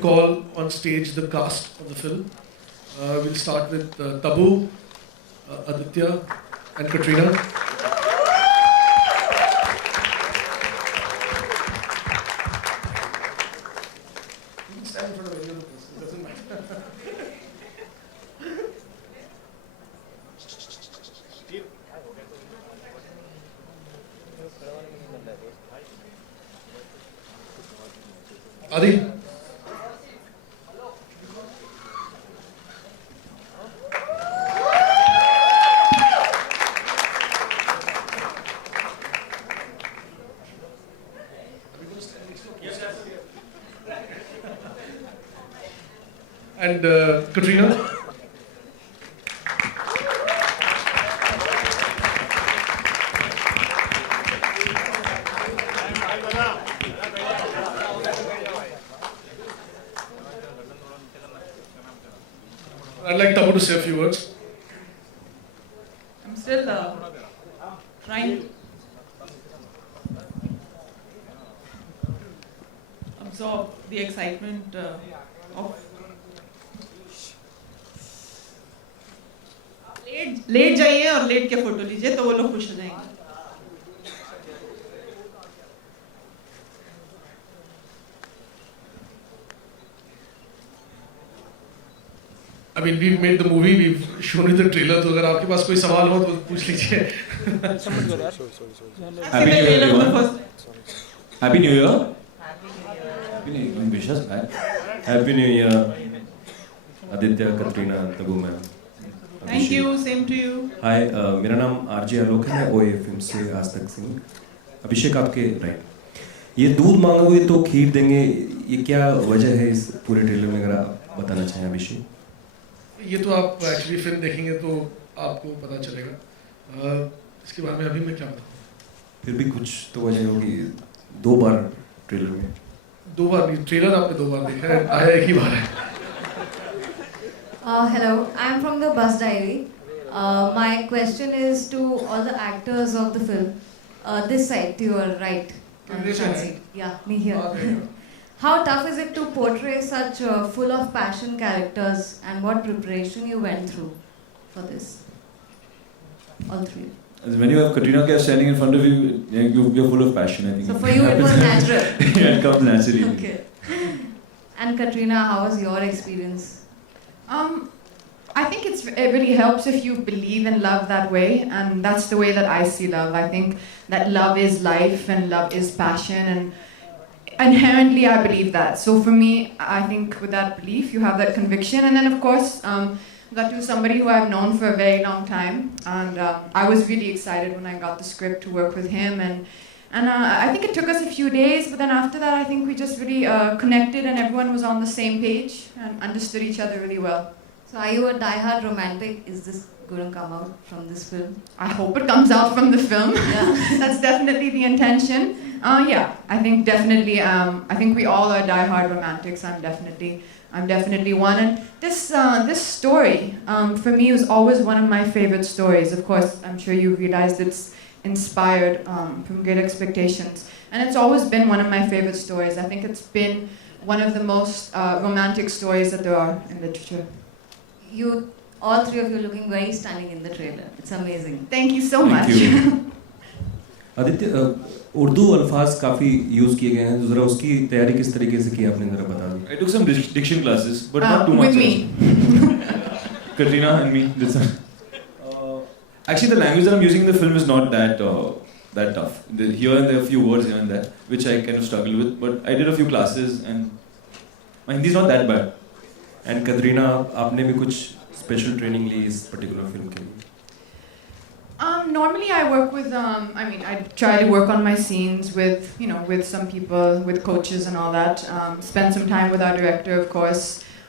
call on stage the cast of the film. We'll start with Tabu, Aditya, and Katrina. You can stand in front of any of the person, it doesn't matter. Adi. And Katrina. I'd like Tabu to say a few words. I'm still trying to absorb the excitement of लेट जाइए और late के photo लीजिए तो वो लोग खुश हो जाएंगे. I mean, we've made the movie, we've shown you the trailer, तो अगर आपके पास कोई सवाल हो तो पूछ लीजिए. Happy New Year, everyone. Happy New Year. Happy New Year. Ambitious, man. Happy New Year, Aditya, Katrina, Tabu, ma'am. Thank you, same to you. Hi, मेरा नाम आरजे आलोक है, मैं ओए फिल्म से आज तक सिंह. अभिषेक आपके राइट. ये दूध मांगोगे तो खीर देंगे, ये क्या वजह है इस पूरे ट्रेलर में, अगर आप बताना चाहें अभिषेक? ये तो आप एक्चुअली फिल्म देखेंगे तो आपको पता चलेगा. इसके बारे में अभी मैं क्या बताऊँ? फिर भी कुछ तो वजह होगी. 2 बार ट्रेलर में. 2 बार नहीं, ट्रेलर आपने 2 बार देखा है, आया एक ही बार है. Hello, I'm from the Bus Diary. My question is to all the actors of the film. This side, to your right. Yeah, me here. How tough is it to portray such full of passion characters, and what preparation you went through for this? All three. When you have Katrina Kaif standing in front of you, you're full of passion, I think. So for you it was natural? Yeah, it comes naturally. Okay. And Katrina, how was your experience? I think it really helps if you believe in love that way, and that's the way that I see love. I think that love is life and love is passion, and inherently I believe that. So for me, I think with that belief, you have that conviction, and then of course, Gatu, somebody who I've known for a very long time, and I was really excited when I got the script to work with him, and I think it took us a few days, but then after that, I think we just really connected, and everyone was on the same page and understood each other really well. So are you a die-hard romantic? Is this going to come out from this film? I hope it comes out from the film. Yeah. That's definitely the intention. Yeah, I think definitely. I think we all are die-hard romantics. I'm definitely one. And this story for me was always one of my favorite stories. Of course, I'm sure you realized it's inspired from Great Expectations, and it's always been one of my favorite stories. I think it's been one of the most romantic stories that there are in literature. You, all three of you, looking very stunning in the trailer. It's amazing. Thank you so much. Aditya, Urdu अल्फाज काफ़ी use किए गए हैं, ज़रा उसकी तैयारी किस तरीके से की आपने, ज़रा बता दो. I took some diction classes, but not too much. With me. Katrina and me did some. Actually, the language that I'm using in the film is not that tough. Here and there are a few words here and there, which I kind of struggle with. But I did a few classes, and my Hindi is not that bad. And Katrina, आपने भी कुछ special training ली इस particular film के लिए? Normally I work with, I try to work on my scenes with, with some people, with coaches and all that. Spend some time with our director, of course.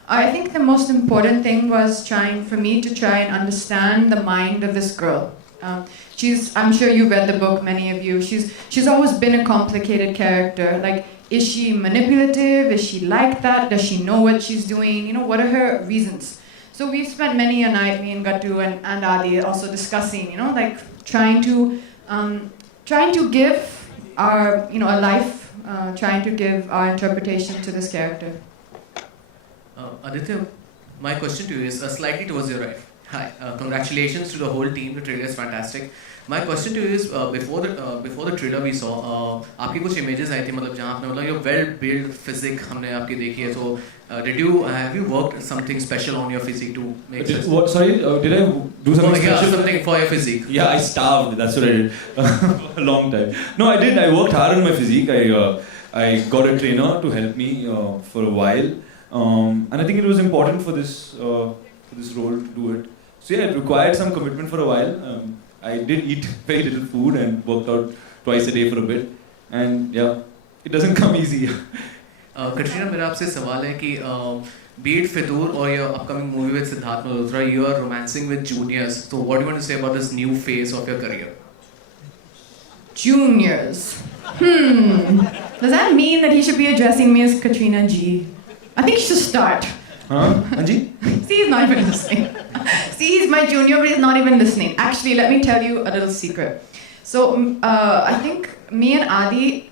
I think the most important thing was for me to try and understand the mind of this girl. I'm sure you've read the book, many of you. She's always been a complicated character. Like, is she manipulative? Is she like that? Does she know what she's doing? What are her reasons? So we've spent many a night, me and Gatu and Adi, also discussing, like trying to give our, a life, trying to give our interpretation to this character. Aditya, my question to you is slightly towards your right. Hi, congratulations to the whole team. The trailer is fantastic. My question to you is before the trailer we saw, आपकी कुछ images आई थी मतलब जहाँ आपने मतलब your well built physique हमने आपकी देखी है so have you worked something special on your physique to make did I do something special? Something for your physique. Yeah, I starved. That's what I did for a long time. No, I did. I worked hard on my physique. I got a trainer to help me for a while, and I think it was important for this role to do it. So yeah, it required some commitment for a while. I did eat very little food and worked out twice a day for a bit, and yeah, it doesn't come easy. Katrina, मेरा आपसे सवाल है कि be it Fitoor or your upcoming movie with Siddharth Malhotra, you are romancing with juniors. So what do you want to say about this new phase of your career? Juniors. Does that mean that he should be addressing me as Katrina G? I think he should start. Huh? Anji? See, he's not even listening. See, he's my junior, but he's not even listening. Actually, let me tell you a little secret. So, I think me and Adi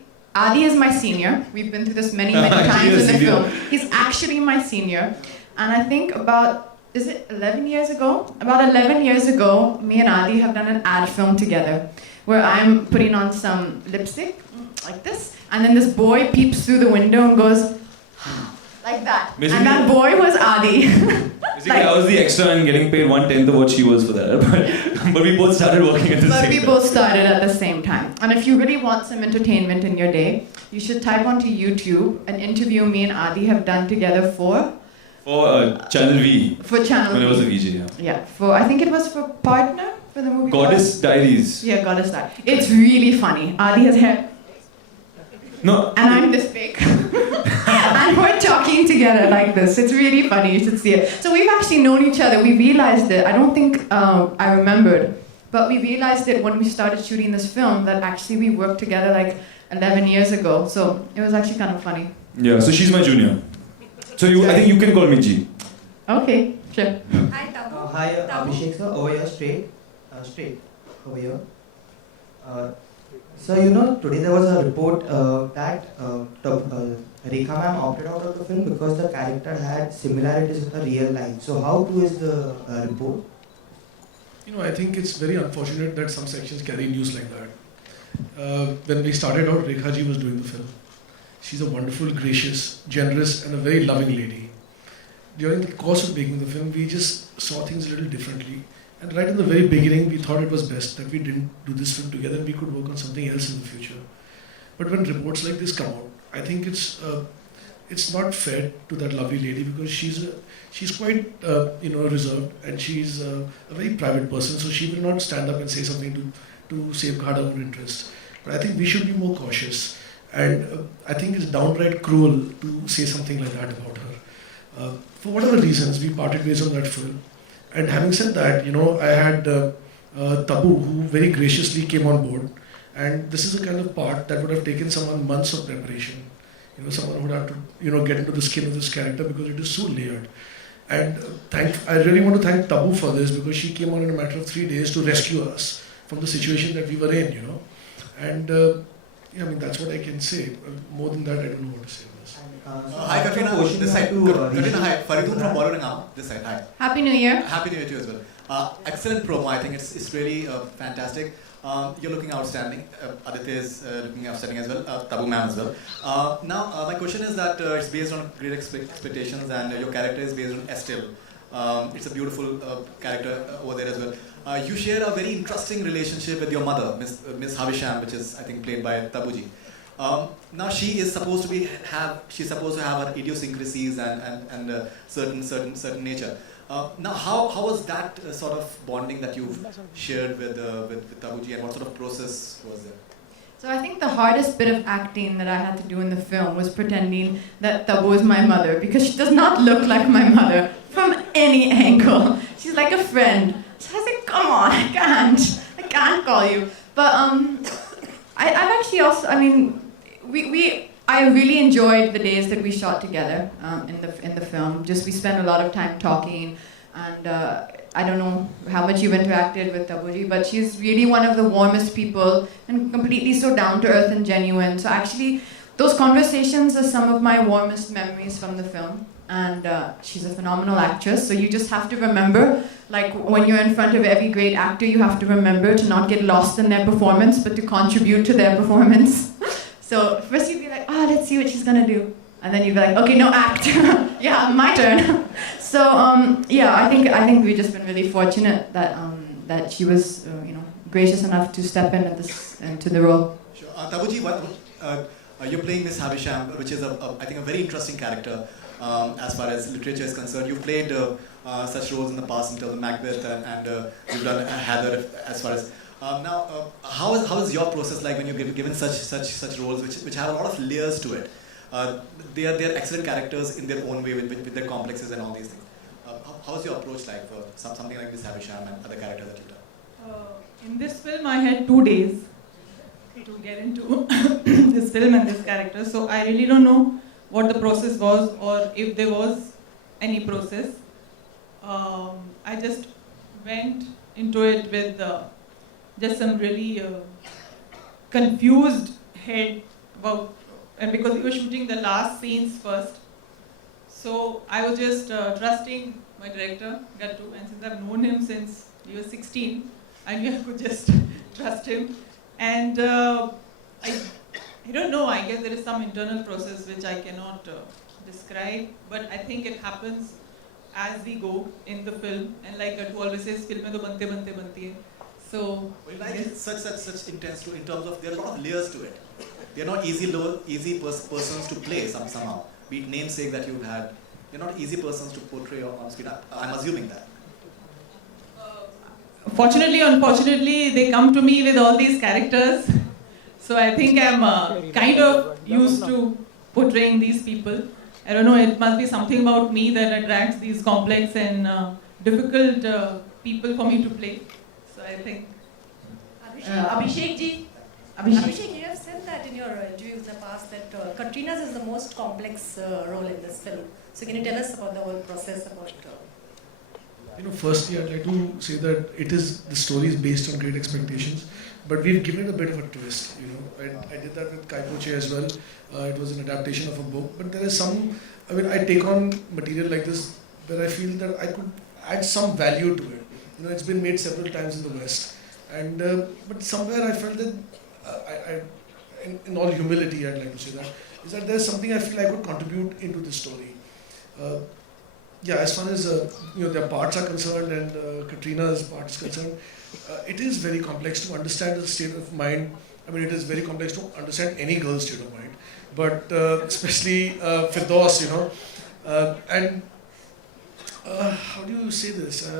is my senior. We've been through this many times in the film. He's actually my senior. And I think about, is it 11 years ago? About 11 years ago, me and Adi have done an ad film together where I'm putting on some lipstick, like this, and then this boy peeps through the window and goes, like that. Basically, and that boy was Adi. Basically, I was the extra and getting paid 1/10 of what she was for that. But we both started working at the same time. But we both started at the same time. And if you really want some entertainment in your day, you should type onto YouTube an interview me and Adi have done together for Channel V. For Channel when V. I was a VJ, yeah. Yeah, I think it was for Partner, for the movie Goddess Diaries. Yeah, Goddess Diaries. It's really funny. Adi has hair. No. And I'm this big. And we're talking together like this. It's really funny. You should see it. So we've actually known each other. We realized it. I don't think I remembered. But we realized it when we started shooting this film that actually we worked together like 11 years ago. So it was actually kind of funny. Yeah, so she's my junior. So I think you can call me G. Okay, sure. Hi, Tabu. Hi, Abhishek sir. Over here, straight. Over here. So today there was a report that Rekha ma'am opted out of the film because the character had similarities with her real life. So how true is the report? I think it's very unfortunate that some sections carry news like that. When we started out, Rekha ji was doing the film. She's a wonderful, gracious, generous and a very loving lady. During the course of making the film, we just saw things a little differently. And right in the very beginning, we thought it was best that we didn't do this film together and we could work on something else in the future. But when reports like this come out, I think it's not fair to that lovely lady because she's quite reserved and she's a very private person, so she will not stand up and say something to safeguard her own interests. But I think we should be more cautious, and I think it's downright cruel to say something like that about her. For whatever reasons, we parted ways on that film. And having said that, I had Tabu, who very graciously came on board. And this is a kind of part that would have taken someone months of preparation. Someone would have to, get into the skin of this character because it is so layered. And I really want to thank Tabu for this because she came on in a matter of 3 days to rescue us from the situation that we were in, And that's what I can say. More than that, I don't know what to say. Hi Katrina, this side. Katrina, hi. Fitoor from Bollywood now. This side, hi. Happy New Year. Happy New Year to you as well. Excellent promo. I think it's really fantastic. You're looking outstanding. Aditya is looking outstanding as well. Tabu ma'am as well. Now, my question is that it's based on great expectations, and your character is based on Estelle. It's a beautiful character over there as well. You share a very interesting relationship with your mother, Miss Havisham, which is I think played by Tabuji. Now she is supposed to have her idiosyncrasies and certain nature. Now how was that sort of bonding that you've shared with Tabuji, and what sort of process was there? So I think the hardest bit of acting that I had to do in the film was pretending that Tabu is my mother, because she does not look like my mother from any angle. She's like a friend. So I said, come on, I can't call you. But I've actually also, I really enjoyed the days that we shot together in the film. Just we spent a lot of time talking, and I don't know how much you've interacted with Tabuji, but she's really one of the warmest people and completely so down to earth and genuine. So actually, those conversations are some of my warmest memories from the film. and she's a phenomenal actress. So you just have to remember, like when you're in front of every great actor, you have to remember to not get lost in their performance, but to contribute to their performance. So first you'd be like, let's see what she's gonna do, and then you'd be like, okay, no, act. Yeah, my turn. So yeah, I think we've just been really fortunate that that she was gracious enough to step in into the role. Sure. Tabuji, you're playing Miss Havisham, which is I think a very interesting character as far as literature is concerned. You've played such roles in the past in terms of Macbeth and you've done Heather as far as how is your process like when you're given such roles which have a lot of layers to it? They are excellent characters in their own way with their complexes and all these things. How is your approach like for something like Miss Havisham and other characters that you've done? In this film, I had 2 days to get into this film and this character, so I really don't know what the process was or if there was any process. I just went into it with just some really confused head about, and because we were shooting the last scenes first, so I was just trusting my director, Gattu, and since I've known him since he was 16, I knew I could just trust him. And I don't know, I guess there is some internal process which I cannot describe, but I think it happens as we go in the film. And like Gattu always says, film mein to bante hai. So, such intense in terms of there are a lot of layers to it. They are not easy persons to play somehow. Be it namesake that you've had, they're not easy persons to portray on screen. I'm assuming that. Fortunately, unfortunately, they come to me with all these characters. So I think I'm kind of used to portraying these people. I don't know, it must be something about me that attracts these complex and difficult people for me to play. So I think. Abhishek ji, you have said that in your interviews in the past that Katrina's is the most complex role in this film. So can you tell us about the whole process about Firstly, I'd like to say that the story is based on great expectations, but we've given it a bit of a twist. I did that with Kaipoche as well. It was an adaptation of a book, but there is some. I take on material like this where I feel that I could add some value to it. It's been made several times in the West, and but somewhere I felt that, in all humility, I'd like to say that is that there's something I feel I could contribute into the story. As far as their parts are concerned and Katrina's part is concerned, it is very complex to understand the state of mind. It is very complex to understand any girl's state of mind, but especially Fitoor, and how do you say this?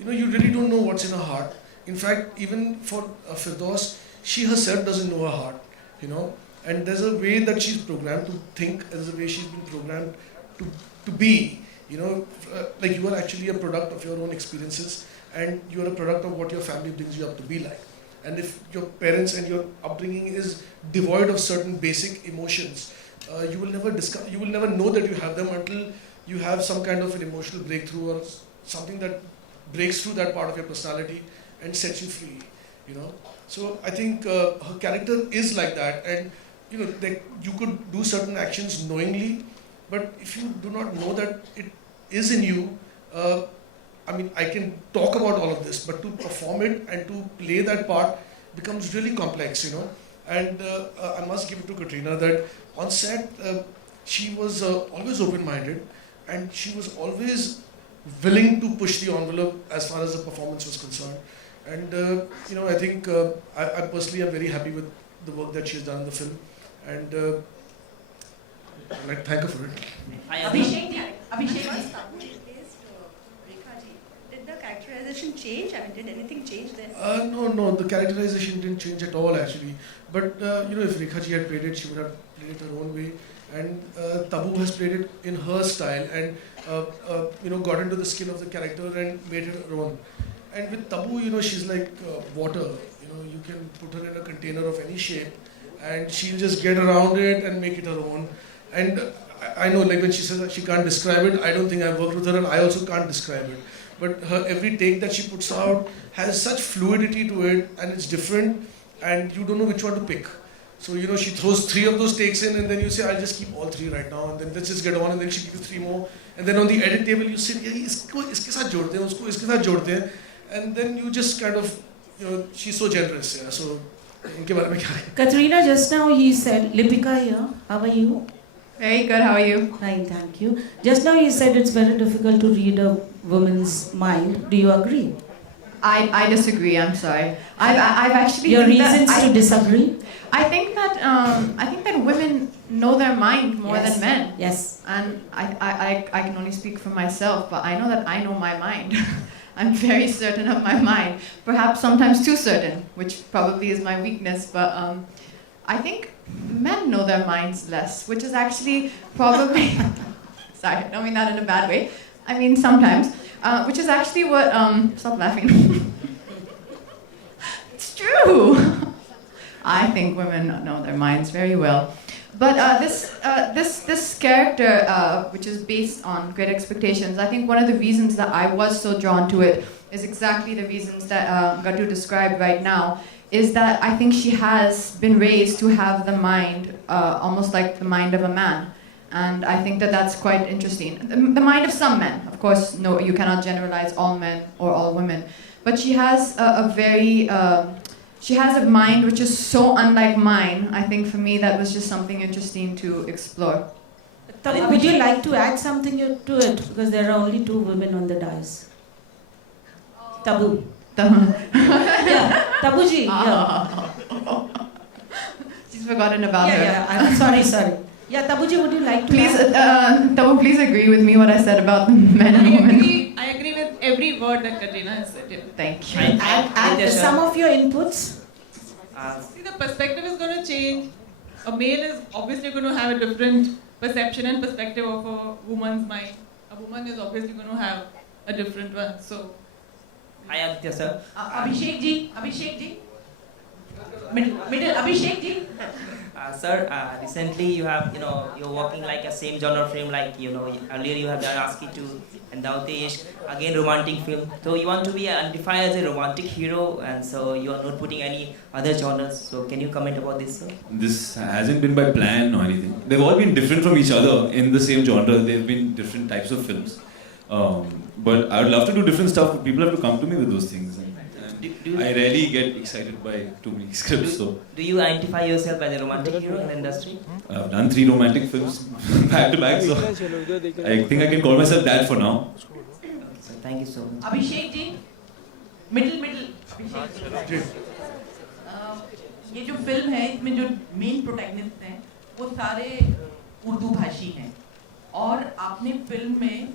You really don't know what's in her heart. In fact, even for Fitoor, she herself doesn't know her heart, and there's a way that she's programmed to think, there's a way she's been programmed to be. Like you are actually a product of your own experiences, and you are a product of what your family brings you up to be like. And if your parents and your upbringing is devoid of certain basic emotions, you will never know that you have them until you have some kind of an emotional breakthrough or something that breaks through that part of your personality and sets you free. So I think her character is like that, and you could do certain actions knowingly, but if you do not know that it is in you, I can talk about all of this, but to perform it and to play that part becomes really complex, And I must give it to Katrina that on set, she was always open-minded, and she was always willing to push the envelope as far as the performance was concerned. And I think I personally am very happy with the work that she's done in the film, and I'd like to thank her for it. Abhishek, did the characterization change? Did anything change there? No, the characterization didn't change at all actually. But if Rekha ji had played it, she would have played it her own way. And Tabu has played it in her style and got into the skin of the character and made it her own. And with Tabu, she's like water. You can put her in a container of any shape, and she'll just get around it and make it her own. And I know, like when she says that she can't describe it, I don't think I've worked with her, and I also can't describe it. But her every take that she puts out has such fluidity to it, and it's different, and you don't know which one to pick. So, she throws 3 of those takes in, and then you say, I'll just keep all 3 right now, and then let's just get on, and then she gives you 3 more. And then on the edit table, you sit, iske saath jodte hain, usko iske saath jodte hain. And then you just kind of, she's so generous. Yeah. So, unke bare mein kya? Katrina, just now he said, Lipika here, how are you? Very good, how are you? Fine, thank you. Just now he said it's very difficult to read a woman's mind. Do you agree? I disagree, I'm sorry. I've actually... Your reasons to disagree? I think that women know their mind more than men. Yes. And I can only speak for myself, but I know that I know my mind. I'm very certain of my mind. Perhaps sometimes too certain, which probably is my weakness, but I think men know their minds less, which is actually probably... Sorry, I don't mean that in a bad way. I mean sometimes. Which is actually what... stop laughing. It's true. I think women know their minds very well. But this character, which is based on Great Expectations, I think one of the reasons that I was so drawn to it is exactly the reasons that Gattu described right now, is that I think she has been raised to have the mind, almost like the mind of a man. And I think that that's quite interesting. The mind of some men, of course, no, you cannot generalize all men or all women. But she has she has a mind which is so unlike mine. I think for me that was just something interesting to explore. Tabu, would you like to add something to it? Because there are only 2 women on the dais. Tabu. Yeah, Tabuji. Yeah. She's forgotten about her. Yeah, I'm sorry. Yeah, Tabuji, would you like to please, Tabu, please agree with me what I said about the men and women. I agree with every word that Katrina has said. Yeah. Thank you. And some of your inputs? See, the perspective is going to change. A male is obviously going to have a different perception and perspective of a woman's mind. A woman is obviously going to have a different one. So, hi Aditya sir. Abhishek ji. Middle, Abhishek ji. Sir, recently you have, you're working like a same genre film, like, earlier you have done Aski 2 and Daute Ishq, again romantic film. So you want to be identified as a romantic hero, and so you are not putting any other genres. So can you comment about this, sir? This hasn't been by plan or anything. They've all been different from each other in the same genre. They've been different types of films. But I would love to do different stuff, but people have to come to me with those things. I rarely get excited by too many scripts. So. Do you identify yourself as a romantic hero in the industry? I've done 3 romantic films back to back, so I think I can call myself that for now. Okay, sir. Thank you so much. Abhishek ji. Middle. Abhishek ji. ये जो film है इसमें जो main protagonist हैं वो सारे उर्दू भाषी हैं और आपने फिल्म में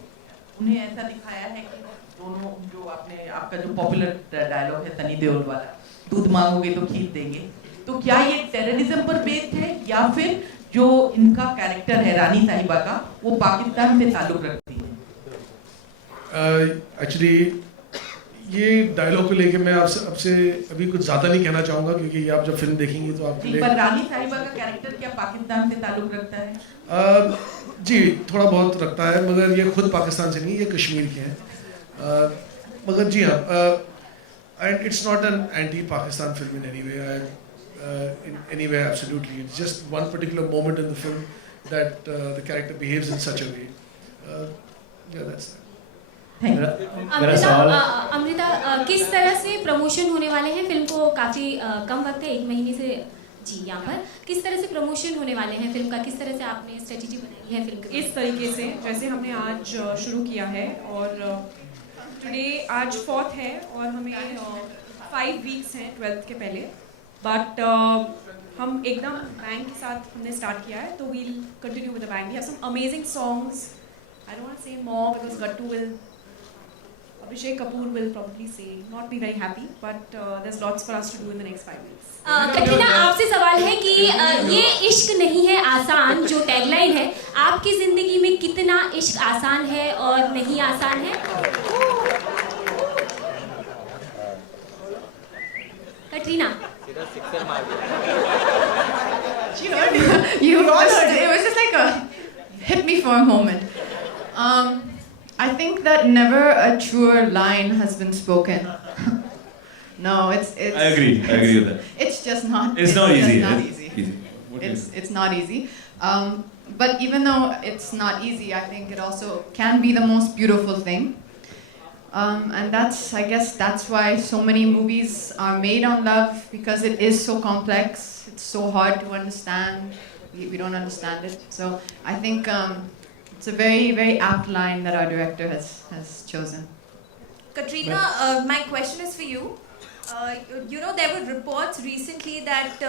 उन्हें ऐसा दिखाया है कि दोनों जो आपका जो पॉपुलर डायलॉग है सनी देओल वाला, दूध मांगोगे तो खीर देंगे, तो क्या ये टेररिज्म पर बेस्ड है या फिर जो इनका कैरेक्टर है रानी साहिबा का वो पाकिस्तान से ताल्लुक रखती है? एक्चुअली ये डायलॉग को लेके मैं आपसे अभी कुछ ज़्यादा नहीं कहना चाहूँगा, क्योंकि आप जब फिल्म देखेंगे तो आपको पर रानी साहिबा का कैरेक्टर क्या पाकिस्तान से ताल्लुक रखता है? जी थोड़ा बहुत रखता है, मगर ये खुद पाकिस्तान से नहीं, ये कश्मीर के हैं. मगर जी हाँ, and it's not an anti-Pakistan film in any way, absolutely. It's just one particular moment in the film that the character behaves in such a way. Yeah, that's that. Amrita, किस तरह से प्रमोशन होने वाले हैं फिल्म को? काफ़ी कम वक्त है, 1 महीने से जी यहाँ पर किस तरह से प्रमोशन होने वाले हैं फिल्म का? किस तरह से आपने स्ट्रेटजी बनाई है फिल्म की? इस तरीके से जैसे हमने आज शुरू किया है और टुडे आज 4th है और हमें 5 वीक्स हैं 12th के पहले, बट हम एकदम बैंग के साथ हमने स्टार्ट किया है, तो we'll continue with the bang. We have some amazing songs. I don't want to say more because Gattu will Abhishek Kapoor will probably say not be very happy, but there's lots for us to do in the next 5 weeks. Katrina, आपसे सवाल है कि ये इश्क नहीं है आसान जो टैगलाइन है, आपकी जिंदगी में कितना इश्क आसान है और नहीं आसान है? Katrina, it was just like a hit me for a moment. I think that never a truer line has been spoken. No, it's. I agree with that. It's just not. It's not easy. Not easy. It's not easy. But even though it's not easy, I think it also can be the most beautiful thing. And I guess that's why so many movies are made on love, because it is so complex. It's so hard to understand. We don't understand it. So I think it's a very, very apt line that our director has chosen. Katrina, my question is for you. There were reports recently that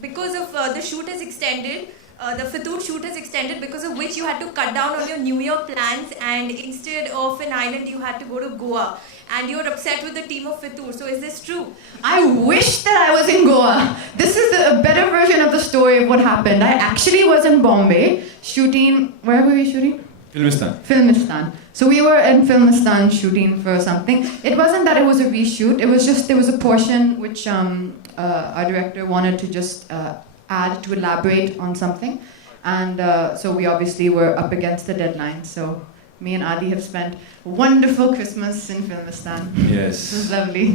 because of the shoot is extended, the Fitoor shoot is extended, because of which you had to cut down on your New Year plans, and instead of an island you had to go to Goa, and you were upset with the team of Fitoor. So is this true? I wish that I was in Goa. This is a better version of the story of what happened. I actually was in Bombay shooting. Where were we shooting? Filmistan. So we were in Filmistan shooting for something. It wasn't that it was a reshoot. It was just there was a portion which our director wanted to just add to elaborate on something, and so we obviously were up against the deadline. So me and Adi have spent a wonderful Christmas in Filmistan. Yes. It was lovely.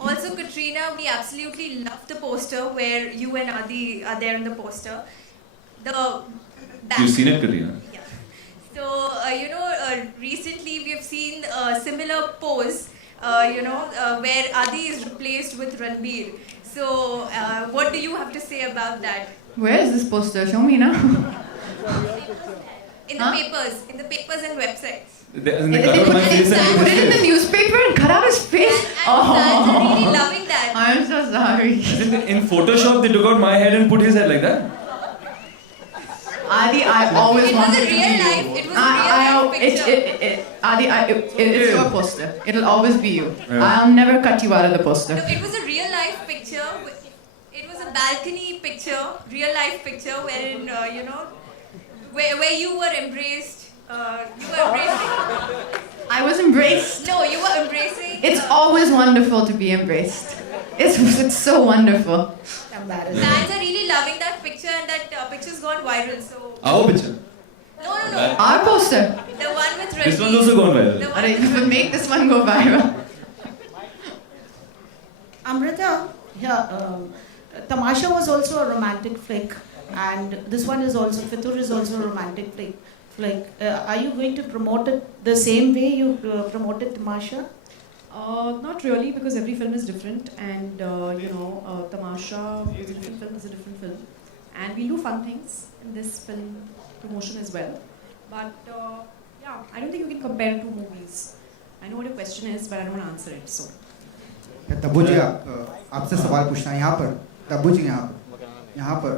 Also, Katrina, we absolutely love the poster where you and Adi are there in the poster. You've seen it, Katrina? So, recently we have seen a similar pose, where Adi is replaced with Ranbir. So, what do you have to say about that? Where is this poster? Show me now. In the papers and websites. They put it in the newspaper and cut out his face. Fans are really loving that. I'm so sorry. In Photoshop, they took out my head and put his head like that. Adi, I always wanted to be you. It was a real life picture. Adi, it's your poster. It'll always be you. I'll never cut you out of the poster. No, it was a real life picture. It was a balcony picture, real life picture, wherein where you were embraced. You were embracing. I was embraced. No, you were embracing. It's always wonderful to be embraced. It's so wonderful. Fans are really loving that picture, and that picture's gone viral. So. Our picture. No. Our poster. The one with Ranbir. This one's also gone viral. You will make this one go viral. Amrita, Tamasha was also a romantic flick, and this one is also, Fitoor is also a romantic flick. Are you going to promote it the same way you promoted Tamasha? Not really, because every film is different, and Tamasha is a different film, is a different film, and we do fun things in this film promotion as well. But I don't think you can compare two movies. I know what your question is, but I don't want to answer it. So. Tabu जी आपसे सवाल पूछना है यहाँ पर. तब्बू जी यहाँ पर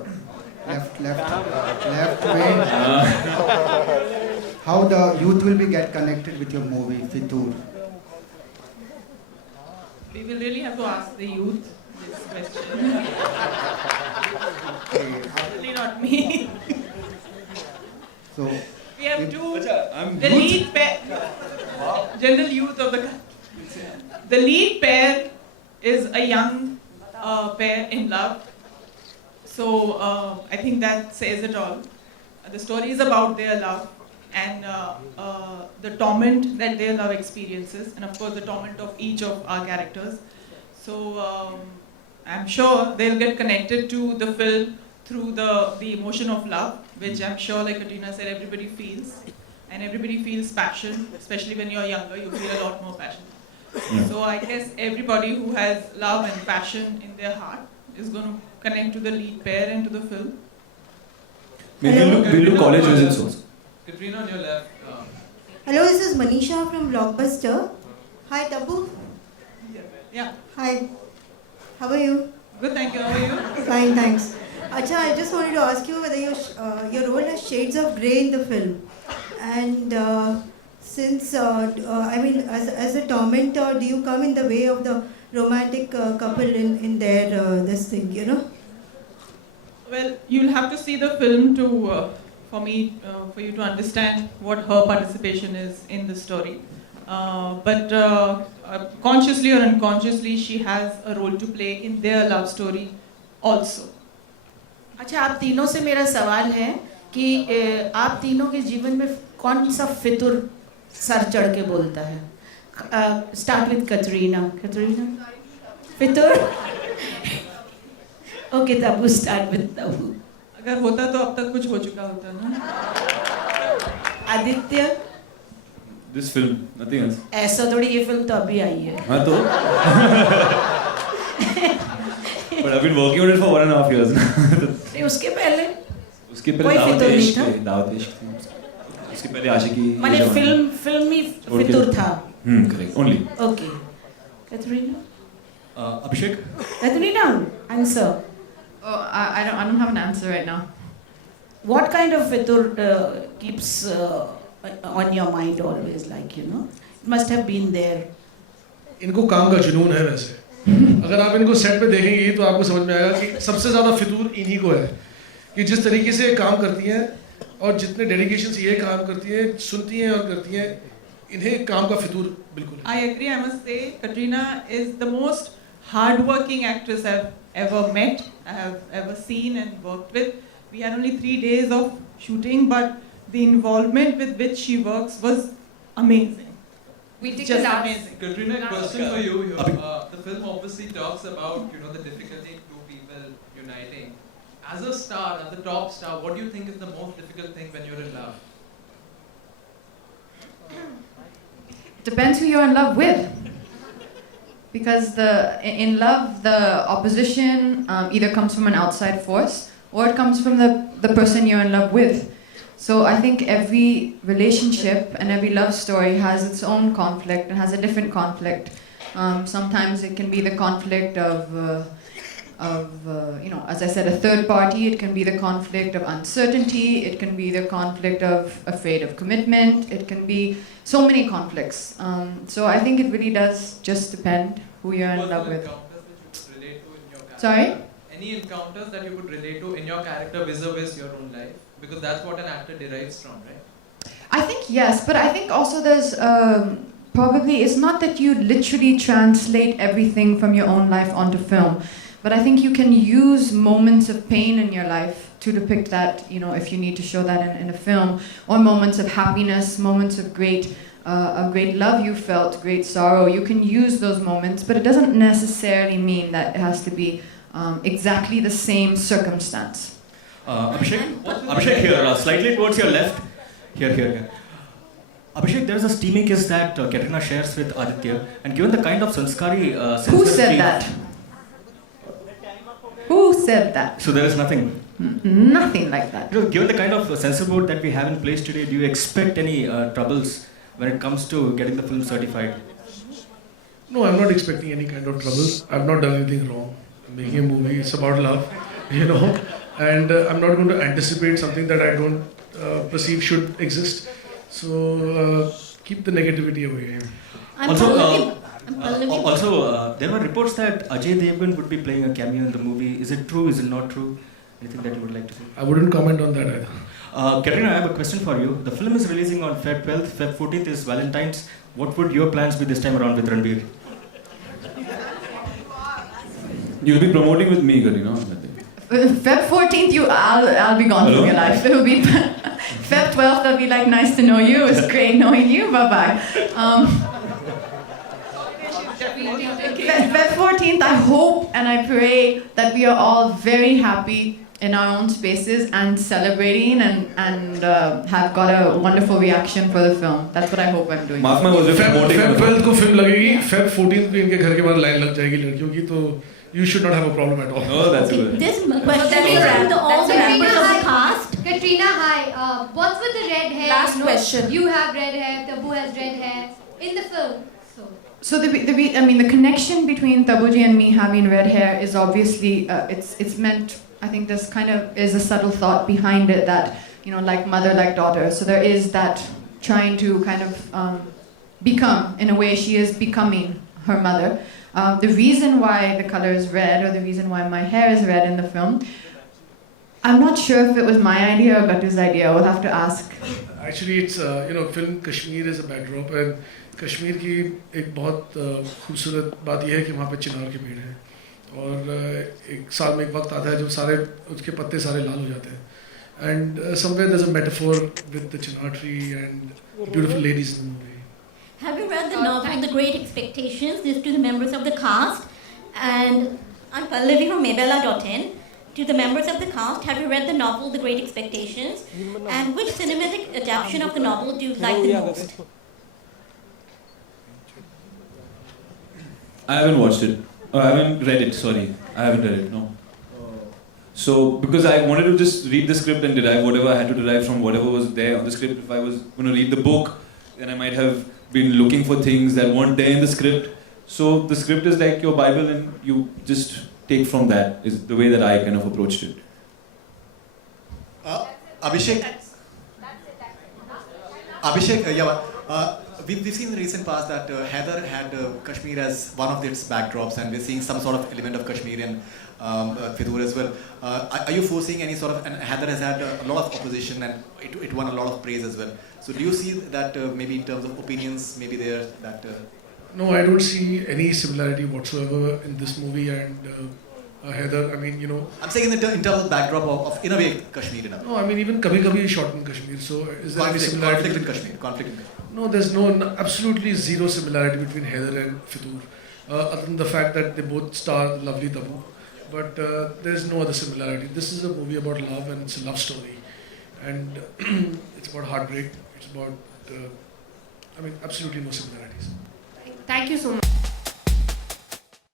left wing. How the youth will get connected with your movie Fitoor? We will really have to ask the youth this question. Really not me. So we have the lead pair, general youth of the country. The lead pair is a young pair in love. So I think that says it all. The story is about their love and the torment that their love experiences, and of course the torment of each of our characters. So I'm sure they'll get connected to the film through the emotion of love, which I'm sure, like Katrina said, everybody feels. And everybody feels passion, especially when you're younger, you feel a lot more passion. So I guess everybody who has love and passion in their heart is going to connect to the lead pair and to the film. We'll do college visits also. Katrina on your left. Hello, this is Manisha from Blockbuster. Hi, Tabu. Yeah. Hi. How are you? Good, thank you. How are you? Fine, thanks. Acha, I just wanted to ask you whether your role has shades of grey in the film. And since, as a tormentor, do you come in the way of the romantic couple in their, this thing, you know? Well, you'll have to see the film to, for you to understand what her participation is in the story. But consciously or unconsciously, she has a role to play in their love story also. अच्छा, आप तीनों से मेरा सवाल है कि आप तीनों के जीवन में कौन सा फितूर सर चढ़ के बोलता है? Start with Katrina. Katrina? Fitoor? Okay, Tabu, start with Tabu. अगर होता तो अब तक कुछ हो चुका होता ना. Aditya, This film, nothing else. ऐसा थोड़ी ये फिल्म तो अभी आई है. हाँ तो. But I've been working on it for 1.5 years now. नहीं उसके पहले. उसके पहले दावत इश्क थी. उसके पहले आशिकी. माने फिल्म ही फितूर था. Correct. Only. Okay. Katrina. Abhishek. Katrina, answer. Oh, I don't have an answer right now. What kind of Fitoor keeps on your mind always, like, you know? It must have been there. इनको काम का जुनून है वैसे. अगर आप इनको set पे देखेंगे तो आपको समझ में आएगा कि सबसे ज़्यादा फितूर इन्हीं को है कि जिस तरीके से काम करती हैं और जितने डेडिकेशन से ये काम करती हैं, सुनती हैं और करती हैं, इन्हें काम का फितूर बिल्कुल. I agree. I must say, Katrina is the most hardworking actress I've ever met, I have ever seen and worked with. We had only 3 days of shooting, but the involvement with which she works was amazing. We take just class. amazing. Katrina, question for you here. The film obviously talks about the difficulty in two people uniting. As a star, as the top star, what do you think is the most difficult thing when you're in love? Depends who you're in love with. Because in love, the opposition either comes from an outside force or it comes from the person you're in love with. So I think every relationship and every love story has its own conflict and has a different conflict. Sometimes it can be the conflict of as I said, a third party. It can be the conflict of uncertainty. It can be the conflict of afraid of commitment. It can be so many conflicts. So I think it really does just depend who you're in love with. Sorry? Any encounters that you could relate to in your character vis-a-vis your own life? Because that's what an actor derives from, right? I think yes, but I think also there's probably, it's not that you literally translate everything from your own life onto film, but I think you can use moments of pain in your life to depict that, if you need to show that in a film, or moments of happiness, moments of great love you felt, great sorrow. You can use those moments, but it doesn't necessarily mean that it has to be exactly the same circumstance. Abhishek here, slightly towards your left. Here. Abhishek, there is a steamy kiss that Katrina shares with Aditya, and given the kind of sanskari... Who said that? Who said that? So there is nothing? Nothing like that. Given the kind of censor board that we have in place today, do you expect any troubles when it comes to getting the film certified? No, I'm not expecting any kind of troubles. I've not done anything wrong. I'm making a movie, it's about love, and I'm not going to anticipate something that I don't perceive should exist. So keep the negativity away. Also, there were reports that Ajay Devgan would be playing a cameo in the movie. Is it true? Is it not true? Anything that you would like to say? I wouldn't comment on that either. Katrina, I have a question for you. The film is releasing on Feb 12th. Feb 14th is Valentine's. What would your plans be this time around with Ranbir? You'll be promoting with me, Katrina. Feb 14th, I'll be gone from your life. It'll be Feb 12th. I'll be like, nice to know you. It was great knowing you. Bye bye. Feb 14th, I hope and I pray that we are all very happy in our own spaces and celebrating and have got a wonderful reaction for the film. That's what I hope I'm doing. Feb 12th को film लगेगी. Feb 14th को इनके घर के बाहर line लग जाएगी लड़कियों की, तो you should not have a problem at all. Oh, that's good. This question is to all the members of the cast. Katrina, hi. What's with the red hair? Last question. You have red hair. Tabu has red hair in the film. So the connection between Tabuji and me having red hair is obviously it's meant. I think there's kind of is a subtle thought behind it that like mother like daughter. So there is that trying to kind of become, in a way she is becoming her mother. The reason why the color is red, or the reason why my hair is red in the film, I'm not sure if it was my idea or Gatu's idea. We'll have to ask. Actually, it's film Kashmir is a backdrop, and Kashmir की एक बहुत खूबसूरत बात यह है कि वहाँ पे चिनार के पेड़ हैं और एक साल में एक वक्त आता है जब सारे उसके पत्ते सारे लाल हो जाते हैं and somewhere there's a metaphor with the chinar tree and beautiful ladies in the movie. Have you read the novel The Great Expectations? This to the members of the cast. And I'm Pallavi from Mebella.in. to the members of the cast, have you read the novel The Great Expectations? And which cinematic adaptation of the novel do you like the most? I haven't watched it. I haven't read it, sorry. I haven't read it, no. So, because I wanted to just read the script and derive whatever I had to derive from whatever was there on the script. If I was going to read the book, then I might have been looking for things that weren't there in the script. So, the script is like your Bible and you just take from that, is the way that I kind of approached it. Abhishek, we've seen in the recent past that Heather had Kashmir as one of its backdrops, and we're seeing some sort of element of Kashmir in Fitoor as well. Are you foreseeing any sort of, and Heather has had a lot of opposition and it won a lot of praise as well. So do you see that maybe in terms of opinions, maybe there that... No, I don't see any similarity whatsoever in this movie and Heather. I mean, you know... I'm saying in terms of backdrop of in a way, Kashmir. No, I mean, even Kabhi Kabhi is shot in Kashmir, so is there any similarity? Conflict in Kashmir. No, there's absolutely zero similarity between Heather and Fitoor, other than the fact that they both star lovely Tabu. But there's no other similarity. This is a movie about love and it's a love story. And it's about heartbreak. It's about, absolutely no similarities. Thank you so much.